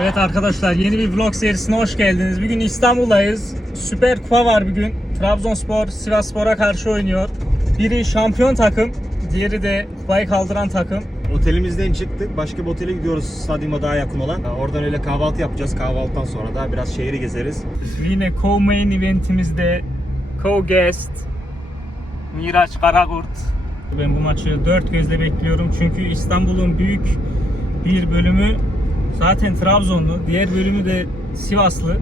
Evet arkadaşlar yeni bir vlog serisine hoş geldiniz. Bugün İstanbul'dayız. Süper Kupa var bugün. Trabzonspor Sivasspor'a karşı oynuyor. Biri şampiyon takım, diğeri de kupayı kaldıran takım. Otelimizden çıktık. Başka bir otele gidiyoruz stadyuma daha yakın olan. Oradan öyle kahvaltı yapacağız. Kahvaltıdan sonra da biraz şehri gezeriz. Yine co-main eventimizde co-guest Miraç Karakurt. Ben bu maçı dört gözle bekliyorum çünkü İstanbul'un büyük bir bölümü zaten Trabzonlu, diğer bölümü de Sivaslı.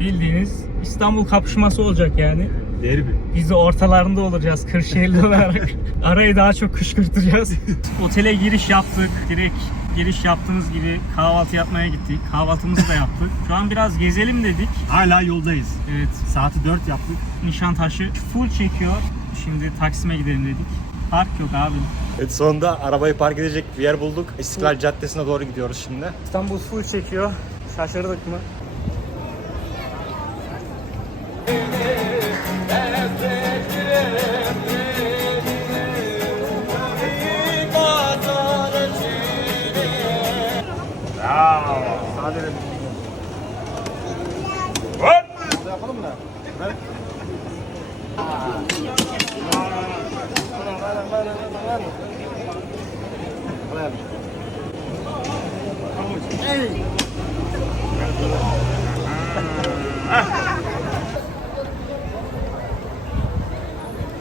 Bildiğiniz İstanbul kapışması olacak yani. Derbi. Biz de ortalarında olacağız Kırşehirli olarak. Arayı daha çok kışkırtacağız. Otele giriş yaptık. Direkt giriş yaptığımız gibi kahvaltı yapmaya gittik. Kahvaltımızı da yaptık. Şu an biraz gezelim dedik. Hala yoldayız. Evet, Saati 4 yaptık. Nişantaşı full çekiyor. Şimdi Taksim'e gidelim dedik. Park yok abi. Evet sonunda arabayı park edecek bir yer bulduk. İstiklal Caddesi'ne doğru gidiyoruz şimdi. İstanbul full çekiyor. Şaşırdık mı?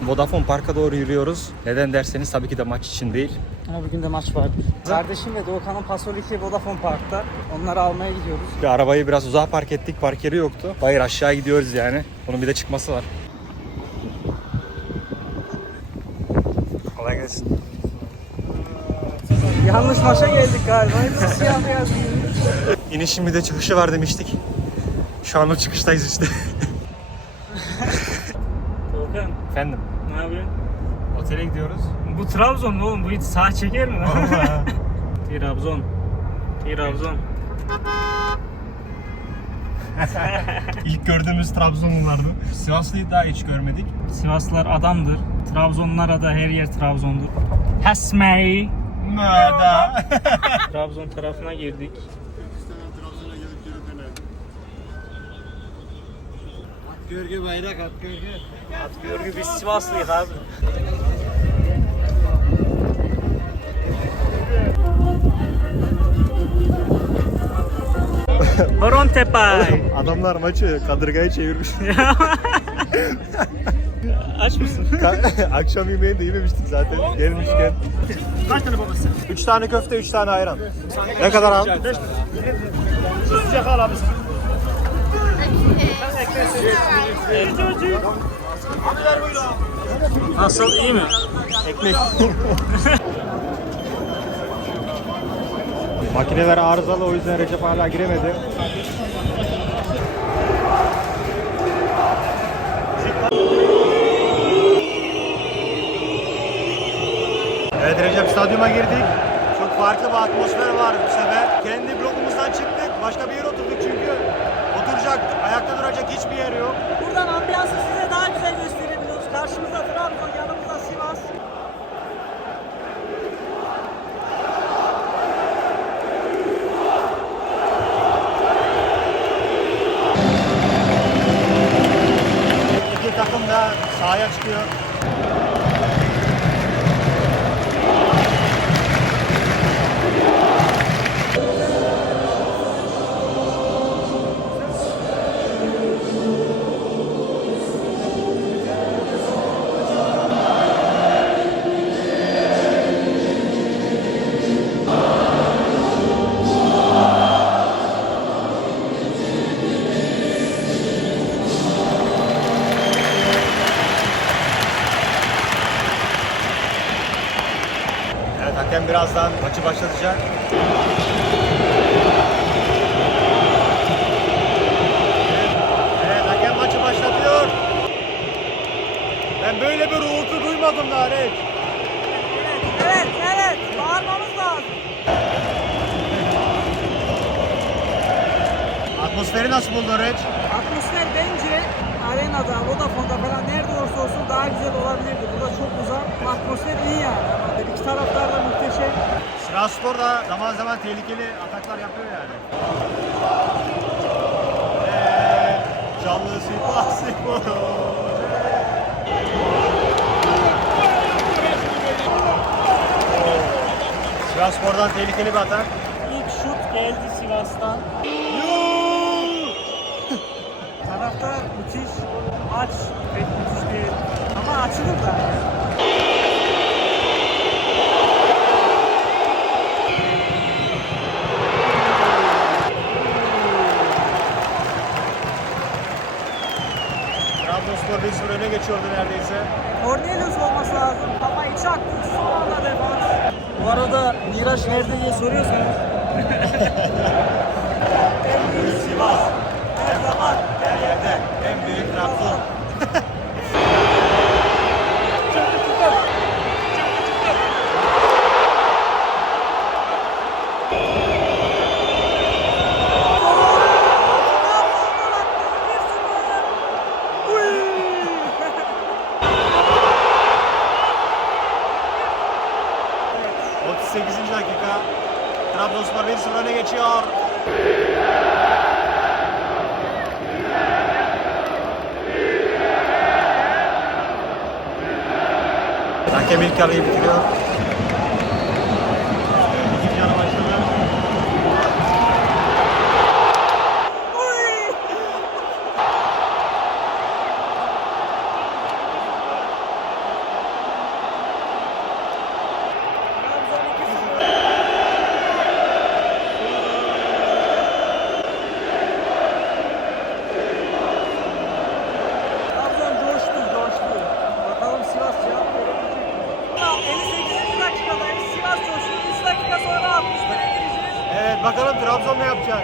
Vodafone Park'a doğru yürüyoruz. Neden derseniz tabii ki de maç için değil. Ama bugün de maç var. Kardeşim ve Doğukan'ın Pasoliki Vodafone Park'ta. Onları almaya gidiyoruz. Bir arabayı biraz uzağa park ettik. Park yeri yoktu. Bayır aşağı gidiyoruz yani. Bunun bir de çıkması var. Gelsin. Yanlış maça geldik galiba. Hepsi siyah beyaz giyinmiş. İnişin bir de çıkışı var demiştik. Şu an o çıkıştayız işte. Doğukan Efendim. ne yapıyorsun? Otele gidiyoruz. Bu Trabzon mu oğlum? Bu hiç sağ çeker mi? Trabzon. Trabzon. İlk gördüğümüz Trabzonlulardı. Sivaslı'yı daha hiç görmedik. Sivaslılar adamdır. Trabzonlara da her yer Trabzon'dur. Hasmey. Mada. Trabzon tarafına girdik. Görgü bayrak at görgü. At görgü biz Sivaslıyız abi. Horon Tepay. Adamlar maçı kadırgaya çevirmiş. Aç mısın? Akşam yemeğini de yememiştik zaten gelmişken. Kaç tane babası? 3 tane köfte, 3 tane ayran. Ne kadar al? Sıcak al abi. Nasıl iyi mi? Ekmek. Makineler arızalı o yüzden Recep hala giremedi. Farklı bir atmosfer var bu sefer. Kendi blokumuzdan çıktık. Başka bir yere oturduk çünkü. Oturacak, ayakta duracak hiçbir yer yok. Buradan ambiyansı size daha güzel gösterebiliyoruz. Karşımızda Trabzon, yanımızda Sivas. birazdan maçı başlatacak. Evet, hakem maçı başlatıyor. Ben böyle bir uğultu duymadım daha hiç. Evet, evet. Bağırmamız lazım. Atmosferi nasıl buldun Reç? Atmosfer bence arenada, Vodafone'da falan nerede olursa olsun daha güzel olabilirdi. Burada çok uzak. Atmosfer iyi yani. İki taraftardan Sivasspor da zaman zaman tehlikeli ataklar yapıyor yani. Eee canlı Sivasspor. Sivasspor'dan tehlikeli bir atak. İlk şut geldi Sivas'tan. Taraftar müthiş. Aç. Pek müthiş değil. Ama açılır da. Trabzonspor 1-0 öne geçiyordu neredeyse. Cornelius olması lazım. Ama içi attı. Son anda defans. Bu arada Miraç nerede diye soruyorsanız. Sivas. Her zaman. Her yerde en büyük Trabzon. Uy! 38. dakika. Trabzonspor 1-0 öne geçiyor. Hakem ilk yarıyı bitiriyor. İkinci yarı başladı. Uy! Trabzon 2-0. Trabzon coştu, coştu. Bakalım Sivas cevap verebilecek mi? Ya, 58. dakikadayız. Sivas coştu. 3 dakika sonra 61'e gireceğiz. Evet bakalım Trabzon ne yapacak?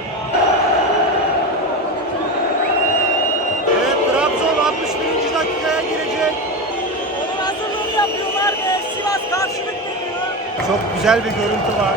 Evet Trabzon 61. dakikaya girecek. Onun hazırlığını yapıyorlar ve Sivas karşılık veriyor. Çok güzel bir görüntü var.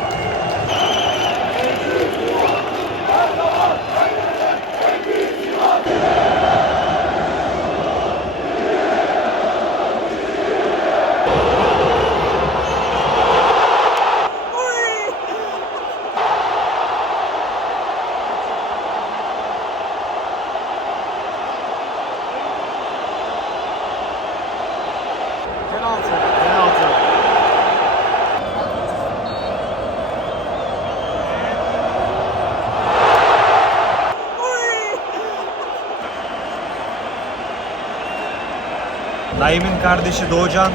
Naim'in kardeşi Doğucan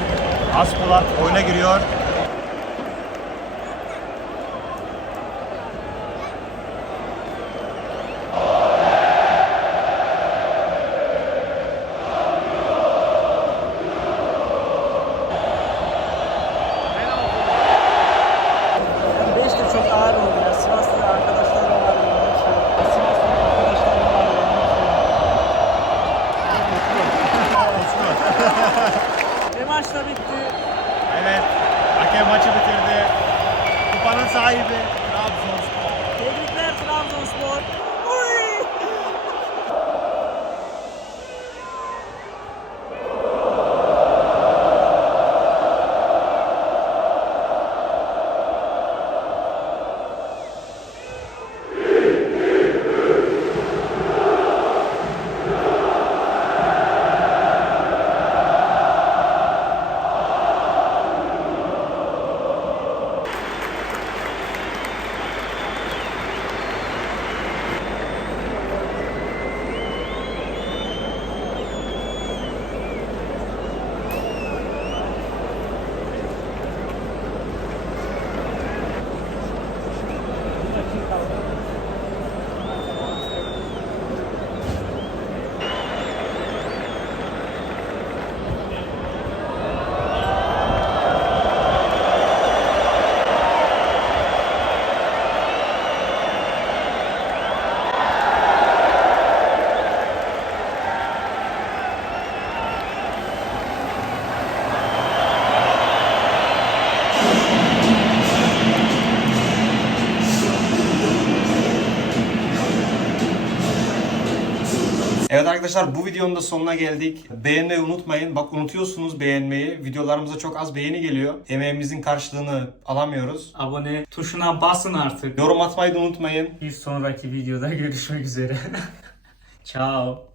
Aspolat oyuna giriyor. Kupanın sahibi Trabzonspor. Tebrikler Trabzonspor. Evet arkadaşlar bu videonun da sonuna geldik. Beğenmeyi unutmayın. Bak unutuyorsunuz beğenmeyi. Videolarımıza çok az beğeni geliyor. Emeğimizin karşılığını alamıyoruz. Abone tuşuna basın artık. Yorum atmayı da unutmayın. Bir sonraki videoda görüşmek üzere. Ciao.